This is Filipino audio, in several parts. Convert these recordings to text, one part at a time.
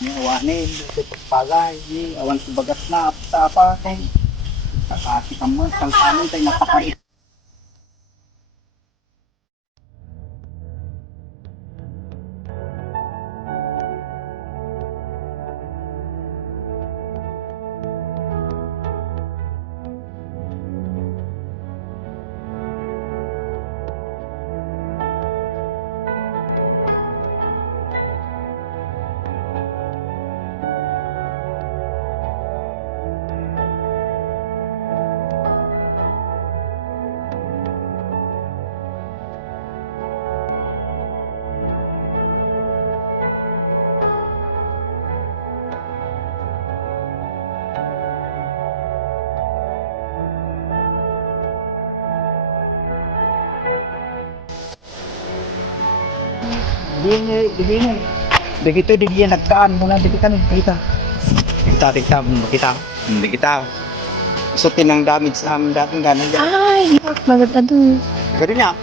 Ni awanin, ito pagpagay, ni awan si bagas na, apa kay kakati ka mo, tangkanin tayo napakait. Di begitu dia nagkaan muna di kita di kita isutin ang damage sa amin dating gano'n yan. Ay, bagat aduh. Ganun niya.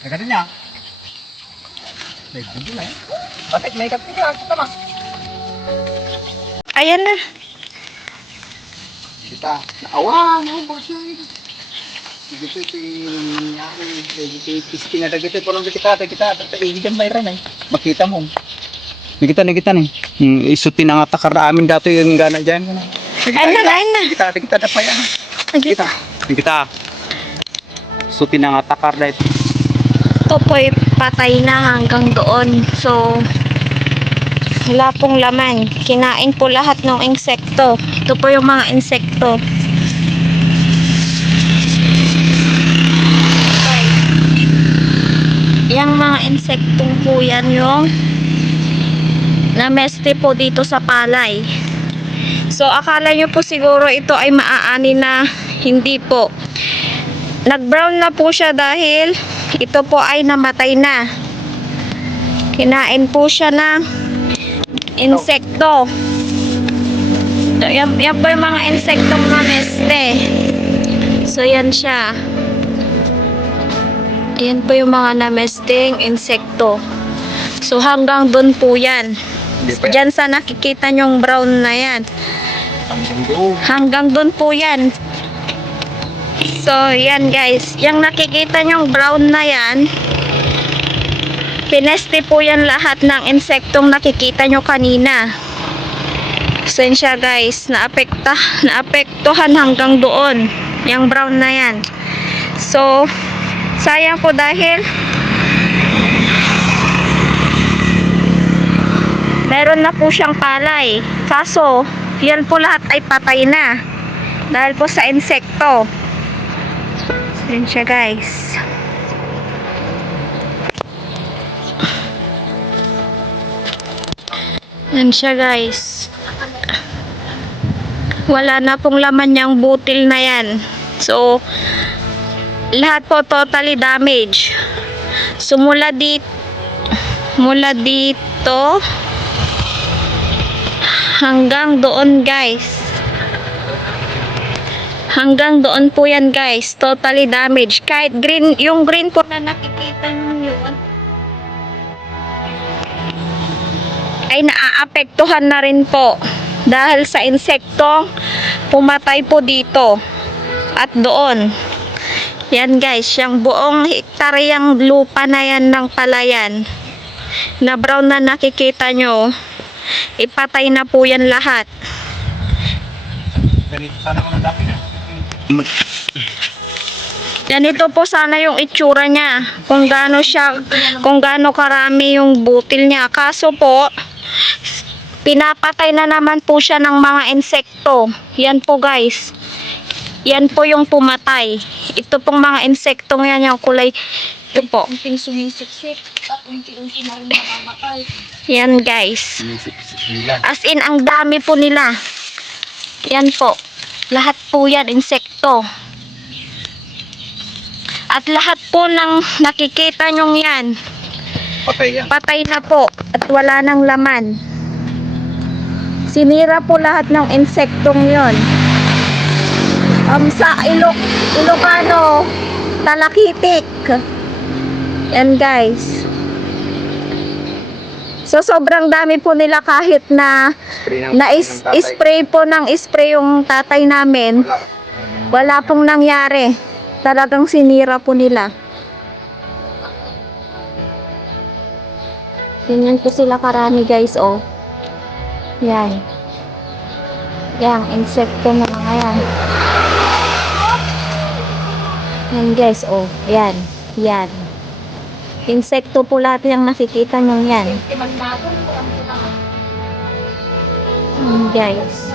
Ganun niya. May budo na eh. Bakit may kapila? Kita ma. Ayan na. Kita. Naawa. Naawa siya. Dito nangyari. Dito na dagito. Parang kita. Iigan mayroon eh. Makita mo. Nakita nih. Isutin ang atakar amin dati yung gana dyan. Ayan na. Kita na pa yan. Kita. Isutin ang atakar dahil. Ito po'y patay na hanggang doon. So, wala pong laman. Kinain po lahat ng insekto. Ito po yung mga insekto. Yang mga insektong po yan yung nameste po dito sa palay. So, akala nyo po siguro ito ay maaani na. Hindi po. Nag-brown na po siya dahil ito po ay namatay na. Kinain po siya ng insekto. Yan po yung mga insektong nameste. So, yan siya. Yan po yung mga namesteng insekto. So, hanggang doon po yan. Diyan sa nakikita nyong brown na yan. Hanggang doon po yan. So, yan guys. Yung nakikita nyong brown na yan, pineste po yan lahat ng insektong nakikita nyo kanina. So, yun siya guys. Naapektuhan hanggang doon. Yung brown na yan. So, sayang po dahil Meron na po siyang palay. Kaso, yan po lahat ay patay na. Dahil po sa insekto. Yan siya guys. Yan siya guys. Wala na pong laman yung butil na yan. So, lahat po totally damaged. So, mula dito hanggang doon guys. Hanggang doon po yan guys. Totally damaged. Kahit green, yung green po na nakikita nyo yun, ay naaapektuhan na rin po. Dahil sa insektong pumatay po dito. At doon. Yan guys. Yung buong hektaryang lupa na yan ng palayan. Na brown na nakikita nyo. Ipatay na po yan lahat. Ganito sana kung dati na. Ganito po sana yung itsura niya. Kung gaano karami yung butil niya. Kaso po, pinapatay na naman po siya ng mga insekto. Yan po guys. Yan po yung pumatay. Ito pong mga insektong yan yung kulay. Ito po. Yan guys. As in, ang dami po nila. Yan po. Lahat po yan, insekto. At lahat po ng nakikita nyong yan, Patay yan. patay na po. At wala nang laman. Sinira po lahat ng insektong yon. Sa Ilocano, talakitik. Yan guys. So sobrang dami po nila kahit na spray po ng spray yung tatay namin. Wala pong nangyari. Talagang sinira po nila. Ganyan po sila karami guys, oh. Yan. Yan, insekto na mga yan. Yan guys, oh. Yan. Yan. Insekto po lahat yung nakikita nyo yan. Yan guys.